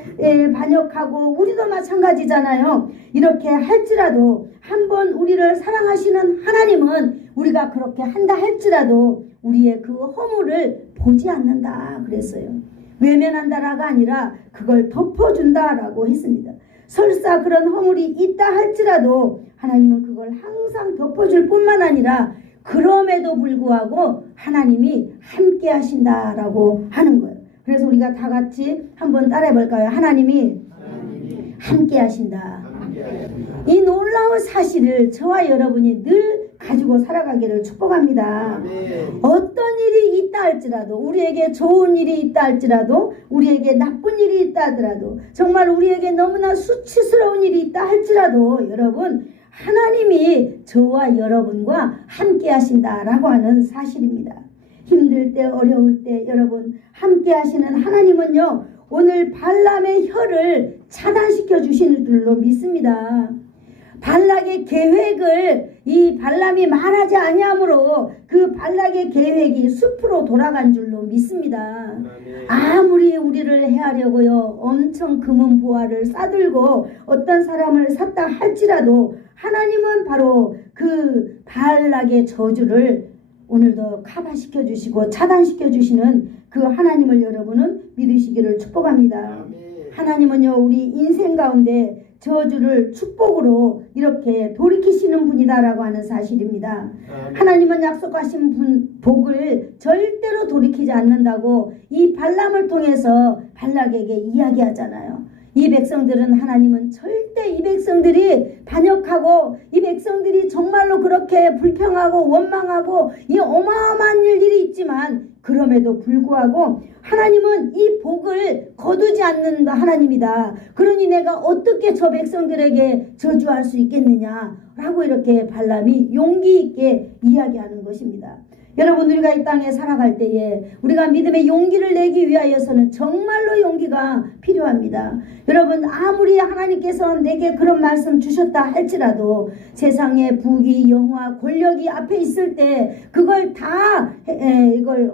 반역하고 우리도 마찬가지잖아요. 이렇게 할지라도 한번 우리를 사랑하시는 하나님은 우리가 그렇게 한다 할지라도 우리의 그 허물을 보지 않는다 그랬어요. 외면한다라가 아니라 그걸 덮어준다라고 했습니다. 설사 그런 허물이 있다 할지라도 하나님은 그걸 항상 덮어줄 뿐만 아니라 그럼에도 불구하고 하나님이 함께 하신다라고 하는 거예요. 그래서 우리가 다 같이 한번 따라해 볼까요? 하나님이 함께 하신다. 이 놀라운 사실을 저와 여러분이 늘 가지고 살아가기를 축복합니다. 어떤 일이 있다 할지라도 우리에게 좋은 일이 있다 할지라도 우리에게 나쁜 일이 있다 하더라도 정말 우리에게 너무나 수치스러운 일이 있다 할지라도 여러분 하나님이 저와 여러분과 함께 하신다라고 하는 사실입니다. 힘들 때 어려울 때 여러분 함께 하시는 하나님은요 오늘 발람의 혀를 차단시켜 주시는 줄로 믿습니다. 발락의 계획을 이 발람이 말하지 아니하므로 그 발락의 계획이 숲으로 돌아간 줄로 믿습니다. 아무리 우리를 해하려고요 엄청 금은 보화를 싸들고 어떤 사람을 샀다 할지라도 하나님은 바로 그 발락의 저주를 오늘도 커버시켜 주시고 차단시켜 주시는 그 하나님을 여러분은 믿으시기를 축복합니다. 하나님은요 우리 인생 가운데 저주를 축복으로 이렇게 돌이키시는 분이다라고 하는 사실입니다. 하나님은 약속하신 복을 절대로 돌이키지 않는다고 이 발람을 통해서 발락에게 이야기하잖아요. 이 백성들은 하나님은 절대 이 백성들이 반역하고 이 백성들이 정말로 그렇게 불평하고 원망하고 이 어마어마한 일들이 있지만 그럼에도 불구하고 하나님은 이 복을 거두지 않는 하나님이다. 그러니 내가 어떻게 저 백성들에게 저주할 수 있겠느냐 라고 이렇게 발람이 용기 있게 이야기하는 것입니다. 여러분, 우리가 이 땅에 살아갈 때에 우리가 믿음의 용기를 내기 위하여서는 정말로 용기가 필요합니다. 여러분, 아무리 하나님께서 내게 그런 말씀 주셨다 할지라도 세상의 부귀 영화 권력이 앞에 있을 때 그걸 다 이걸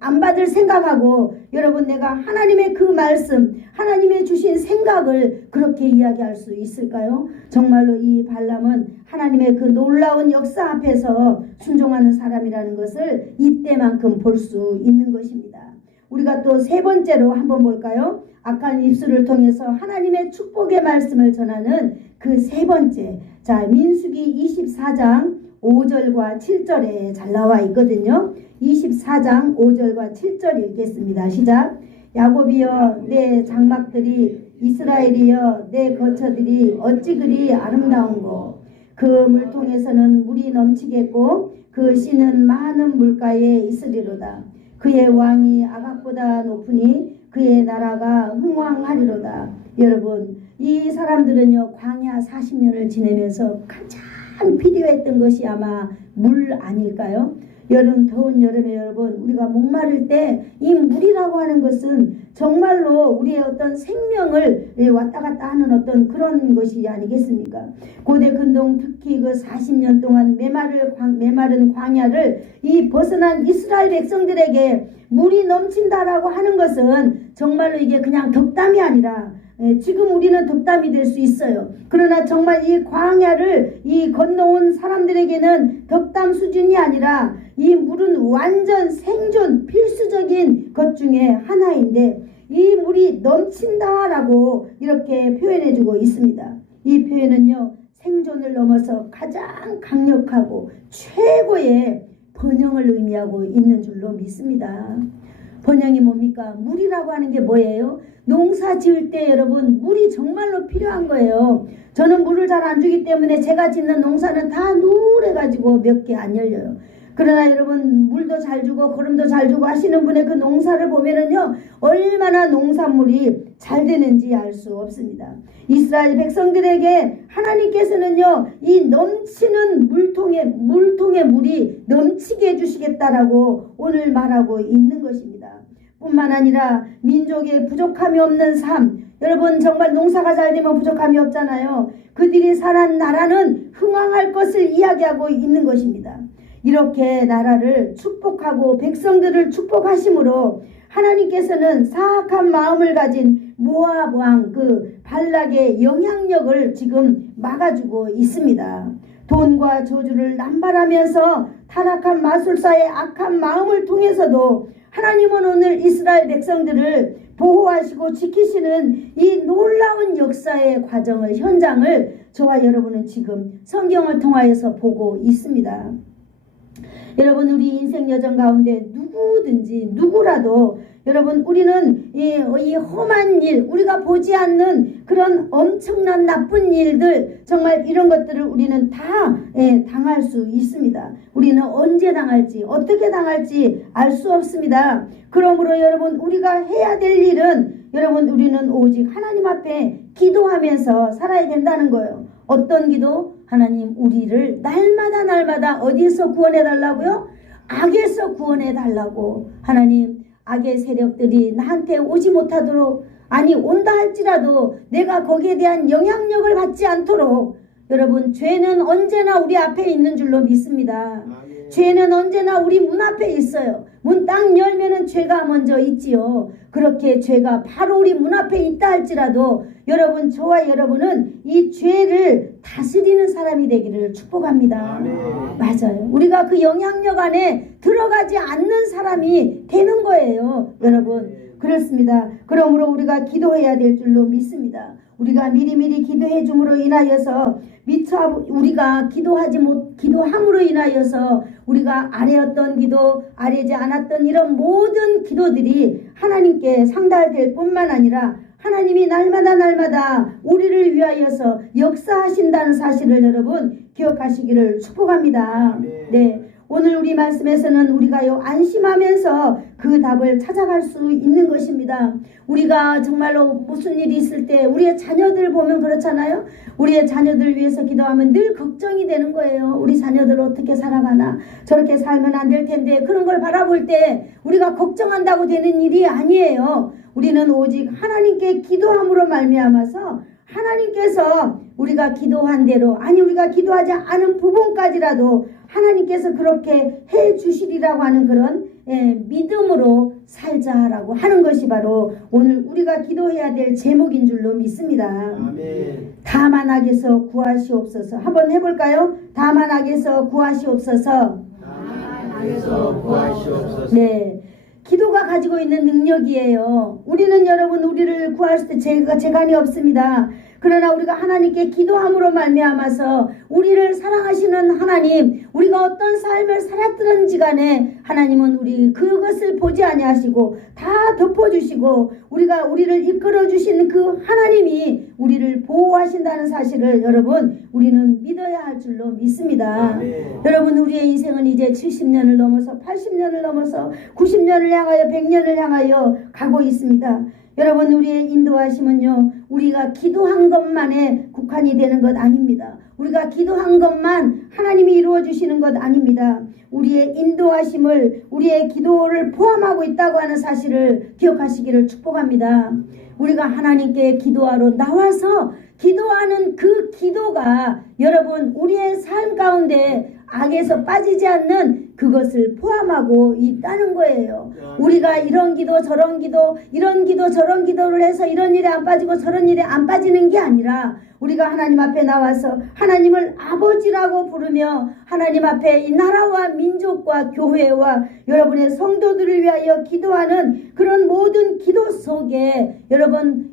안 받을 생각하고, 여러분, 내가 하나님의 그 말씀, 하나님의 주신 생각을 그렇게 이야기할 수 있을까요? 정말로 이 발람은 하나님의 그 놀라운 역사 앞에서 순종하는 사람이라는 것을 이때만큼 볼 수 있는 것입니다. 우리가 또 세 번째로 한번 볼까요? 악한 입술을 통해서 하나님의 축복의 말씀을 전하는 그 세 번째, 자, 민수기 24장 5절과 7절에 잘 나와 있거든요. 24장 5절과 7절 읽겠습니다. 시작. 야곱이여 내 장막들이, 이스라엘이여 내 거처들이 어찌 그리 아름다운고. 그 물통에서는 물이 넘치겠고 그 씨는 많은 물가에 있으리로다. 그의 왕이 아각보다 높으니 그의 나라가 흥왕하리로다. 여러분, 이 사람들은요 광야 40년을 지내면서 가장 필요했던 것이 아마 물 아닐까요? 더운 여름에 여러분, 우리가 목마를 때 이 물이라고 하는 것은 정말로 우리의 어떤 생명을 왔다 갔다 하는 어떤 그런 것이 아니겠습니까? 고대 근동 특히 그 40년 동안 메마른 광야를 이 벗어난 이스라엘 백성들에게 물이 넘친다라고 하는 것은 정말로 이게 그냥 덕담이 아니라, 지금 우리는 덕담이 될 수 있어요. 그러나 정말 이 광야를 이 건너온 사람들에게는 덕담 수준이 아니라 이 물은 완전 생존 필수적인 것 중에 하나인데, 이 물이 넘친다라고 이렇게 표현해주고 있습니다. 이 표현은요 생존을 넘어서 가장 강력하고 최고의 번영을 의미하고 있는 줄로 믿습니다. 번영이 뭡니까? 물이라고 하는 게 뭐예요? 농사 지을 때 여러분 물이 정말로 필요한 거예요. 저는 물을 잘 안 주기 때문에 제가 짓는 농사는 다 누래가지고 몇 개 안 열려요. 그러나 여러분, 물도 잘 주고 거름도 잘 주고 하시는 분의 그 농사를 보면은요 얼마나 농산물이 잘 되는지 알 수 없습니다. 이스라엘 백성들에게 하나님께서는요 이 넘치는 물통에 물이 넘치게 해주시겠다라고 오늘 말하고 있는 것입니다. 뿐만 아니라 민족의 부족함이 없는 삶, 여러분 정말 농사가 잘 되면 부족함이 없잖아요. 그들이 사는 나라는 흥왕할 것을 이야기하고 있는 것입니다. 이렇게 나라를 축복하고 백성들을 축복하심으로 하나님께서는 사악한 마음을 가진 모압 왕 그 발락의 영향력을 지금 막아주고 있습니다. 돈과 저주를 남발하면서 타락한 마술사의 악한 마음을 통해서도 하나님은 오늘 이스라엘 백성들을 보호하시고 지키시는 이 놀라운 역사의 과정을, 현장을 저와 여러분은 지금 성경을 통하여서 보고 있습니다. 여러분, 우리 인생 여정 가운데 누구든지 누구라도 여러분 우리는 이 험한 일, 우리가 보지 않는 그런 엄청난 나쁜 일들, 정말 이런 것들을 우리는 다 당할 수 있습니다. 우리는 언제 당할지 어떻게 당할지 알 수 없습니다. 그러므로 여러분 우리가 해야 될 일은, 여러분 우리는 오직 하나님 앞에 기도하면서 살아야 된다는 거예요. 어떤 기도? 하나님 우리를 날마다 어디서 구원해 달라고요? 악에서 구원해 달라고. 하나님 악의 세력들이 나한테 오지 못하도록, 아니 온다 할지라도 내가 거기에 대한 영향력을 받지 않도록. 여러분 죄는 언제나 우리 앞에 있는 줄로 믿습니다. 죄는 언제나 우리 문 앞에 있어요. 문 딱 열면은 죄가 먼저 있지요. 그렇게 죄가 바로 우리 문 앞에 있다 할지라도 여러분, 저와 여러분은 이 죄를 다스리는 사람이 되기를 축복합니다. 아멘. 맞아요. 우리가 그 영향력 안에 들어가지 않는 사람이 되는 거예요. 여러분 그렇습니다. 그러므로 우리가 기도해야 될 줄로 믿습니다. 우리가 미리미리 기도해 줌으로 인하여서 미처 우리가 기도함으로 인하여서 우리가 아뢰었던 기도, 아뢰지 않았던 이런 모든 기도들이 하나님께 상달될 뿐만 아니라 하나님이 날마다 우리를 위하여서 역사하신다는 사실을 여러분 기억하시기를 축복합니다. 네, 오늘 우리 말씀에서는 우리가요 안심하면서 그 답을 찾아갈 수 있는 것입니다. 우리가 정말로 무슨 일이 있을 때 우리의 자녀들 보면 그렇잖아요. 우리의 자녀들 위해서 기도하면 늘 걱정이 되는 거예요. 우리 자녀들 어떻게 살아가나, 저렇게 살면 안 될 텐데, 그런 걸 바라볼 때 우리가 걱정한다고 되는 일이 아니에요. 우리는 오직 하나님께 기도함으로 말미암아서 하나님께서 우리가 기도한 대로, 아니 우리가 기도하지 않은 부분까지라도 하나님께서 그렇게 해 주시리라고 하는 그런 믿음으로 살자라고 하는 것이 바로 오늘 우리가 기도해야 될 제목인 줄로 믿습니다. 아멘. 다만 악에서 구하시옵소서. 한번 해볼까요? 다만 악에서 구하시옵소서. 다만 악에서 구하시옵소서. 네, 기도가 가지고 있는 능력이에요. 우리는 여러분 우리를 구할 때 재간이 없습니다. 그러나 우리가 하나님께 기도함으로 말미암아서 우리를 사랑하시는 하나님, 우리가 어떤 삶을 살았든지 간에 하나님은 우리 그것을 보지 아니하시고 다 덮어주시고 우리를 이끌어주시는 그 하나님이 우리를 보호하신다는 사실을 여러분 우리는 믿어야 할 줄로 믿습니다. 아멘. 여러분 우리의 인생은 이제 70년을 넘어서 80년을 넘어서 90년을 향하여 100년을 향하여 가고 있습니다. 여러분 우리의 인도하심은요 우리가 기도한 것만에 국한이 되는 것 아닙니다. 우리가 기도한 것만 하나님이 이루어 주시는 것 아닙니다. 우리의 인도하심을, 우리의 기도를 포함하고 있다고 하는 사실을 기억하시기를 축복합니다. 우리가 하나님께 기도하러 나와서 기도하는 그 기도가 여러분 우리의 삶 가운데 악에서 빠지지 않는 그것을 포함하고 있다는 거예요. 우리가 이런 기도 저런 기도, 이런 기도 저런 기도를 해서 이런 일에 안 빠지고 저런 일에 안 빠지는 게 아니라 우리가 하나님 앞에 나와서 하나님을 아버지라고 부르며 하나님 앞에 이 나라와 민족과 교회와 여러분의 성도들을 위하여 기도하는 그런 모든 기도 속에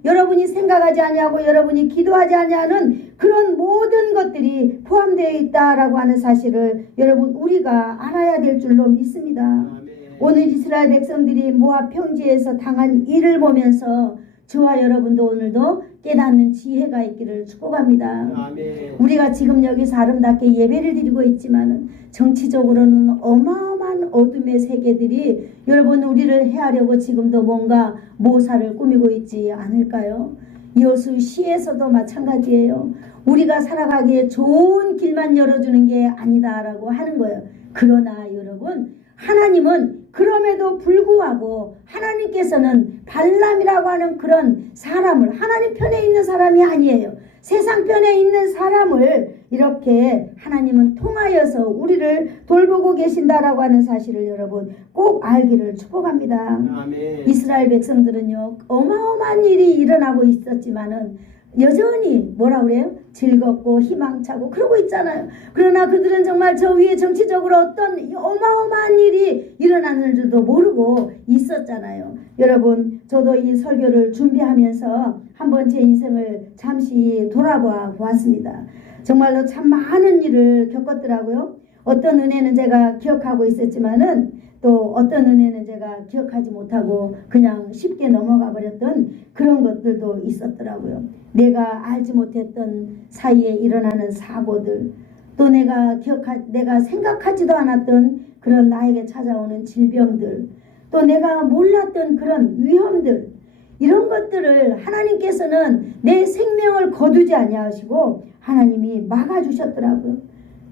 여러분이 생각하지 아니하고 여러분이 기도하지 아니하는 그런 모든 것들이 포함되어 있다라고 하는 사실을 여러분 우리가 알아야 될 줄로 믿습니다. 아멘. 오늘 이스라엘 백성들이 모압 평지에서 당한 일을 보면서 저와 여러분도 오늘도 깨닫는 지혜가 있기를 축복합니다. 아멘. 우리가 지금 여기서 아름답게 예배를 드리고 있지만은 정치적으로는 어마어마한 어둠의 세계들이 여러분 우리를 해하려고 지금도 뭔가 모사를 꾸미고 있지 않을까요? 여수시에서도 마찬가지예요. 우리가 살아가기에 좋은 길만 열어주는 게 아니다라고 하는 거예요. 그러나 여러분 하나님은 그럼에도 불구하고 하나님께서는 발람이라고 하는 그런 사람을 하나님 편에 있는 사람이 아니에요. 세상 편에 있는 사람을 이렇게 하나님은 통하여서 우리를 돌보고 계신다라고 하는 사실을 여러분 꼭 알기를 축복합니다. 아멘. 이스라엘 백성들은요 어마어마한 일이 일어나고 있었지만은 여전히 뭐라 그래요? 즐겁고 희망차고 그러고 있잖아요. 그러나 그들은 정말 저 위에 정치적으로 어떤 어마어마한 일이 일어나는 줄도 모르고 있었잖아요. 여러분 저도 이 설교를 준비하면서 한번 제 인생을 잠시 돌아봐 보았습니다. 정말로 참 많은 일을 겪었더라고요. 어떤 은혜는 제가 기억하고 있었지만은 또 어떤 은혜는 제가 기억하지 못하고 그냥 쉽게 넘어가 버렸던 그런 것들도 있었더라고요. 내가 알지 못했던 사이에 일어나는 사고들, 또 내가 생각하지도 않았던 그런 나에게 찾아오는 질병들, 또 내가 몰랐던 그런 위험들, 이런 것들을 하나님께서는 내 생명을 거두지 아니하시고 하나님이 막아주셨더라고요.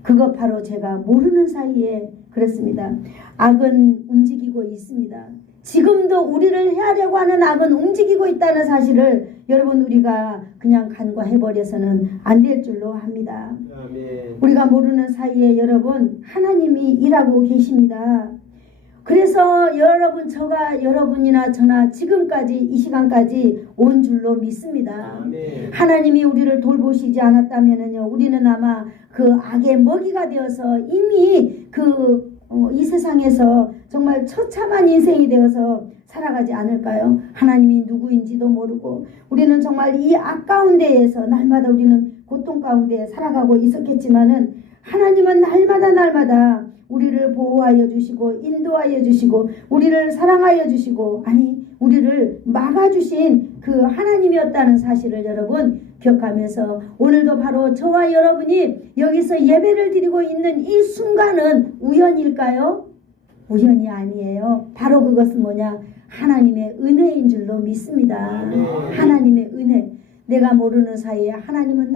그것 바로 제가 모르는 사이에 그렇습니다. 악은 움직이고 있습니다. 지금도 우리를 해하려고 하는 악은 움직이고 있다는 사실을 여러분 우리가 그냥 간과해버려서는 안 될 줄로 합니다. 아멘. 우리가 모르는 사이에 여러분 하나님이 일하고 계십니다. 그래서 여러분이나 저나 지금까지 이 시간까지 온 줄로 믿습니다. 아멘. 하나님이 우리를 돌보시지 않았다면요 우리는 아마 그 악의 먹이가 되어서 이미 이 세상에서 정말 처참한 인생이 되어서 살아가지 않을까요? 하나님이 누구인지도 모르고 우리는 정말 이 악 가운데에서 날마다 우리는 고통 가운데 살아가고 있었겠지만은 하나님은 날마다 우리를 보호하여 주시고 인도하여 주시고 우리를 사랑하여 주시고 우리를 막아주신 그 하나님이었다는 사실을 여러분 기억하면서 오늘도 바로 저와 여러분이 여기서 예배를 드리고 있는 이 순간은 우연일까요? 우연이 아니에요. 바로 그것은 뭐냐? 하나님의 은혜인 줄로 믿습니다. 하나님의 은혜. 내가 모르는 사이에 하나님은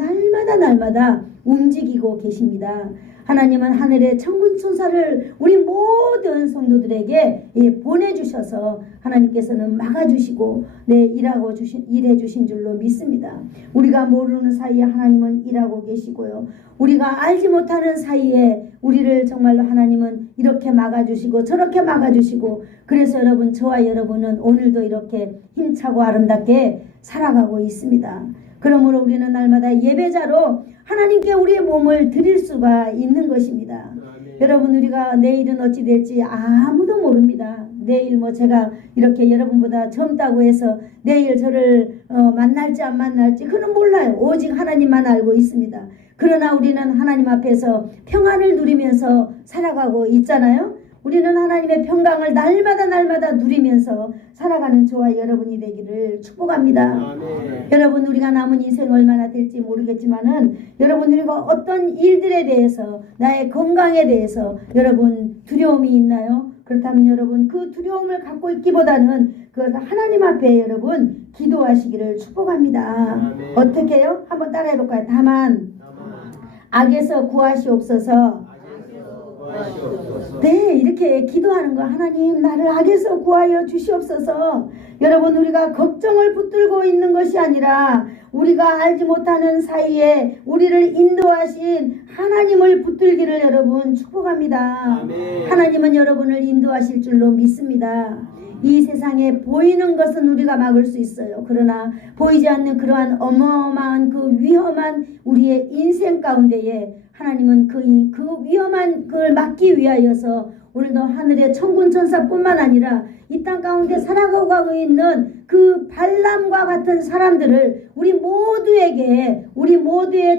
날마다 움직이고 계십니다. 하나님은 하늘의 천군천사를 우리 모든 성도들에게 보내주셔서 하나님께서는 막아주시고 일해 주신 줄로 믿습니다. 우리가 모르는 사이에 하나님은 일하고 계시고요. 우리가 알지 못하는 사이에 우리를 정말로 하나님은 이렇게 막아주시고 저렇게 막아주시고, 그래서 여러분, 저와 여러분은 오늘도 이렇게 힘차고 아름답게 살아가고 있습니다. 그러므로 우리는 날마다 예배자로 하나님께 우리의 몸을 드릴 수가 있는 것입니다. 여러분, 우리가 내일은 어찌 될지 아무도 모릅니다. 내일 제가 이렇게 여러분보다 젊다고 해서 내일 저를 만날지 안 만날지 그는 몰라요. 오직 하나님만 알고 있습니다. 그러나 우리는 하나님 앞에서 평안을 누리면서 살아가고 있잖아요. 우리는 하나님의 평강을 날마다 누리면서 살아가는 저와 여러분이 되기를 축복합니다. 아멘. 여러분, 우리가 남은 인생 얼마나 될지 모르겠지만은 여러분, 우리가 어떤 일들에 대해서, 나의 건강에 대해서 여러분 두려움이 있나요? 그렇다면 여러분, 그 두려움을 갖고 있기보다는 그 하나님 앞에 여러분 기도하시기를 축복합니다. 아멘. 어떻게 해요? 한번 따라해 볼까요? 다만 악에서 구하시옵소서. 구하시옵소서. 네, 이렇게 기도하는 거. 하나님, 나를 악에서 구하여 주시옵소서. 여러분, 우리가 걱정을 붙들고 있는 것이 아니라 우리가 알지 못하는 사이에 우리를 인도하신 하나님을 붙들기를 여러분 축복합니다. 아멘. 하나님은 여러분을 인도하실 줄로 믿습니다. 이 세상에 보이는 것은 우리가 막을 수 있어요. 그러나 보이지 않는 그러한 어마어마한 그 위험한 우리의 인생 가운데에 하나님은 그 위험한 그걸 막기 위하여서 오늘도 하늘의 천군천사뿐만 아니라 이 땅 가운데 살아가고 있는 그 발람과 같은 사람들을 우리 모두의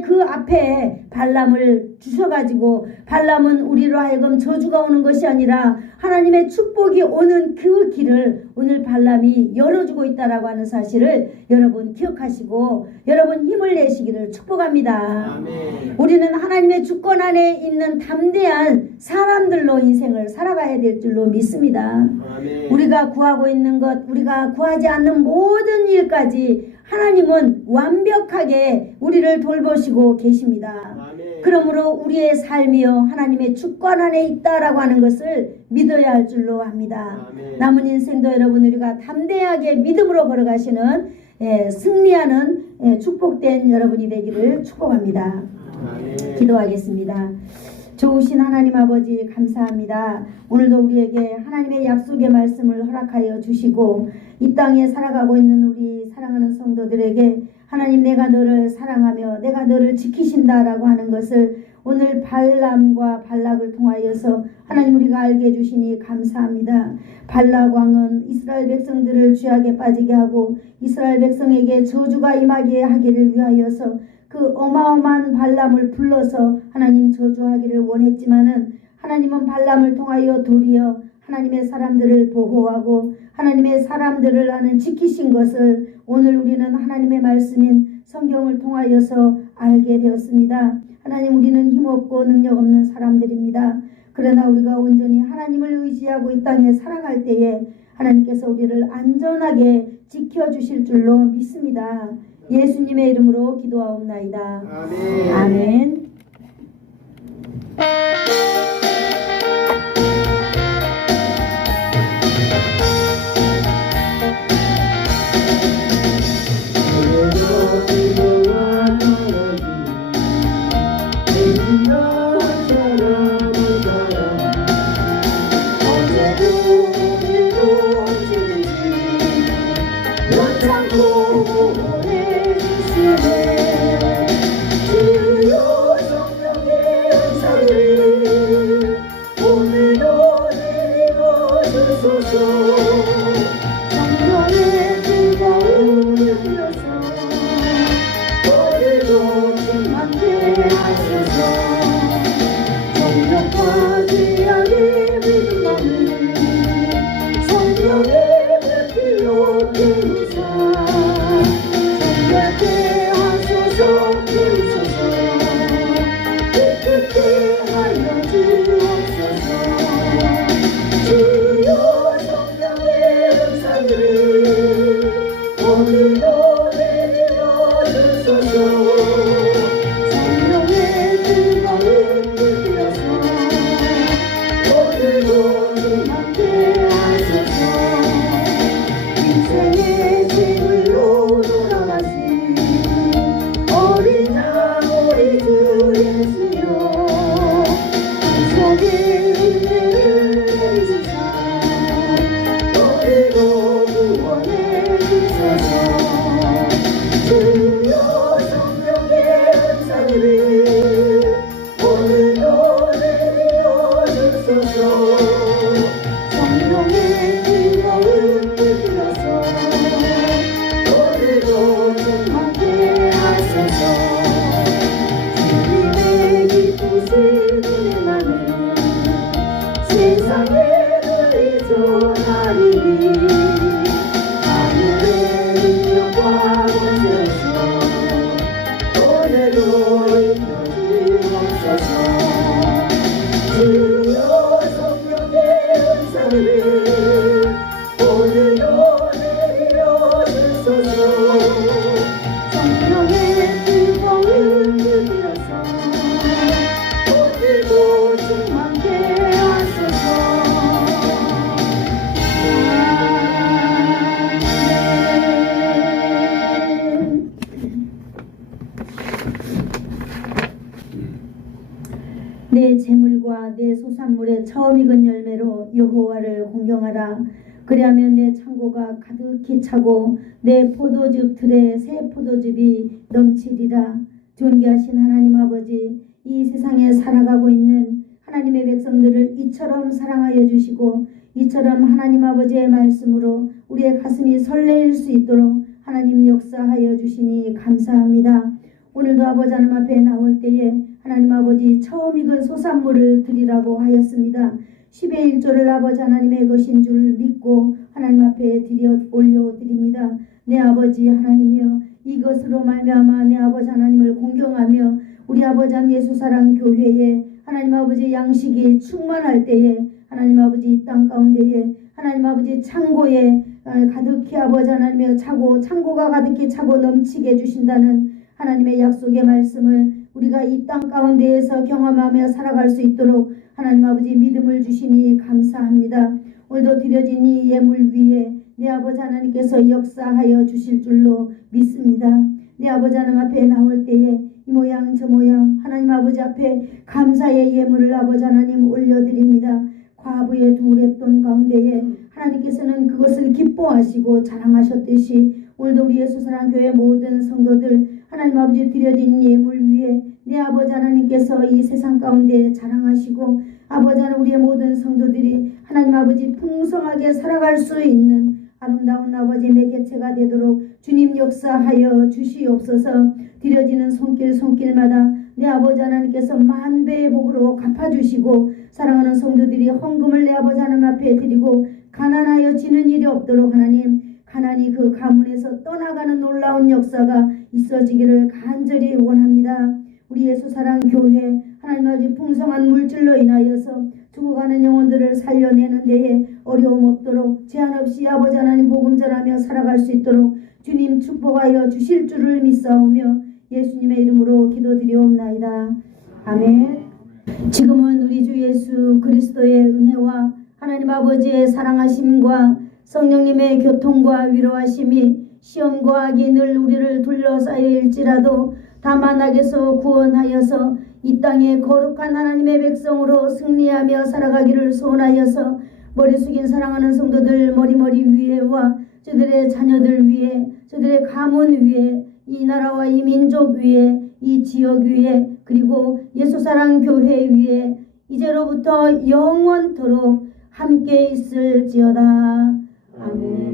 그 앞에 발람을 주셔가지고, 발람은 우리로 하여금 저주가 오는 것이 아니라 하나님의 축복이 오는 그 길을 오늘 발람이 열어주고 있다라고 하는 사실을 여러분 기억하시고 여러분 힘을 내시기를 축복합니다. 아멘. 우리는 하나님의 주권 안에 있는 담대한 사람들로 인생을 살아가야 될 줄로 믿습니다. 아멘. 우리가 구하고 있는 것, 우리가 구하지 않는 모든 일까지 하나님은 완벽하게 우리를 돌보시고 계십니다. 아멘. 그러므로 우리의 삶이요 하나님의 주권 안에 있다라고 하는 것을 믿어야 할 줄로 압니다. 아멘. 남은 인생도 여러분, 우리가 담대하게 믿음으로 걸어가시는 승리하는 축복된 여러분이 되기를 축복합니다. 아멘. 기도하겠습니다. 좋으신 하나님 아버지, 감사합니다. 오늘도 우리에게 하나님의 약속의 말씀을 허락하여 주시고 이 땅에 살아가고 있는 우리 사랑하는 성도들에게 하나님, 내가 너를 사랑하며 내가 너를 지키신다라고 하는 것을 오늘 발람과 발락을 통하여서 하나님 우리가 알게 해주시니 감사합니다. 발락 왕은 이스라엘 백성들을 죄악에 빠지게 하고 이스라엘 백성에게 저주가 임하게 하기를 위하여서 그 어마어마한 발람을 불러서 하나님 저주하기를 원했지만은 하나님은 발람을 통하여 도리어 하나님의 사람들을 보호하고 하나님의 사람들을 하는 지키신 것을 오늘 우리는 하나님의 말씀인 성경을 통하여서 알게 되었습니다. 하나님, 우리는 힘없고 능력 없는 사람들입니다. 그러나 우리가 온전히 하나님을 의지하고 이 땅에 살아갈 때에 하나님께서 우리를 안전하게 지켜주실 줄로 믿습니다. 예수님의 이름으로 기도하옵나이다. 아멘. 아멘. 주여 성령의 역사를 오늘도 내려 주소서. 성령의 뜨거운 불 피워서 오늘도 좀 함께 하소서. 인생의 제물로 돌아가신 어린 양 우리 주 예수여, 구속의 은혜를 내리시사 오늘도 구원해 주소서. 주여 성령의 은사를 오늘도 내려 주소서. 성령의 뜨거운 불 피워서 오늘도 좀 함께 하소서. 주님의 기쁘신 은혜만은 세상에 널리 전하리니 하늘의 능력과 권세에서 오늘도 인도 주옵소서. 주여 성령의 은사를 오늘도 내려 주소서. 성령의 뜨거운 불 피워서 오늘도 좀 함께 하소서. 아멘. 내 재물과 내 소산물의 처음 익은 열매로 여호와를 공경하라. 그리하면 내 창고가 가득히 차고 내 포도즙 틀에 새 포도즙이 넘치리라. 존귀하신 하나님 아버지, 이 세상에 살아가고 있는 하나님의 백성들을 이처럼 사랑하여 주시고 이처럼 하나님 아버지의 말씀으로 우리의 가슴이 설레일 수 있도록 하나님 역사하여 주시니 감사합니다. 오늘도 아버지 하나님 앞에 나올 때에 하나님 아버지 처음 익은 소산물을 드리라고 하였습니다. 10의 1조를 아버지 하나님의 것인 줄 믿고 하나님 앞에 올려드립니다. 내 아버지 하나님이여, 이것으로 말미암아 내 아버지 하나님을 공경하며 우리 아버지 한 예수사랑 교회에 하나님 아버지 양식이 충만할 때에 하나님 아버지 이 땅 가운데에 하나님 아버지 창고에 가득히 아버지 하나님의 창고가 가득히 차고 넘치게 해주신다는 하나님의 약속의 말씀을 우리가 이 땅 가운데에서 경험하며 살아갈 수 있도록 하나님 아버지 믿음을 주시니 감사합니다. 오늘도 드려진 이 예물 위에 내 아버지 하나님께서 역사하여 주실 줄로 믿습니다. 내 아버지 하나님 앞에 나올 때에 이 모양 저 모양 하나님 아버지 앞에 감사의 예물을 아버지 하나님 올려드립니다. 과부의 두 랩돈 가운데에 하나님께서는 그것을 기뻐하시고 자랑하셨듯이 오늘도 우리 예수사랑 교회 모든 성도들 하나님 아버지 드려진 예물 위에 내 아버지 하나님께서 이 세상 가운데 자랑하시고 아버지 하나님 우리의 모든 성도들이 하나님 아버지 풍성하게 살아갈 수 있는 아름다운 아버지의 매개체가 되도록 주님 역사하여 주시옵소서. 드려지는 손길마다 내 아버지 하나님께서 만배의 복으로 갚아주시고 사랑하는 성도들이 헌금을 내 아버지 하나님 앞에 드리고 가난하여 지는 일이 없도록 하나님 가난이 그 가문에서 떠나가는 놀라운 역사가 있어지기를 간절히 원합니다. 우리 예수사랑 교회 하나님 아버지 풍성한 물질로 인하여서 죽어가는 영혼들을 살려내는 데에 어려움 없도록 제한 없이 아버지 하나님 복음 전하며 살아갈 수 있도록 주님 축복하여 주실 줄을 믿사오며 예수님의 이름으로 기도드리옵나이다. 아멘. 지금은 우리 주 예수 그리스도의 은혜와 하나님 아버지의 사랑하심과 성령님의 교통과 위로하심이 시험과 악이 늘 우리를 둘러싸일지라도 다만 악에서 구원하여서 이 땅에 거룩한 하나님의 백성으로 승리하며 살아가기를 소원하여서 머리 숙인 사랑하는 성도들 머리 위에와 저들의 자녀들 위에 저들의 가문 위에 이 나라와 이 민족 위에 이 지역 위에 그리고 예수사랑 교회 위에 이제로부터 영원토록 함께 있을지어다. 아멘.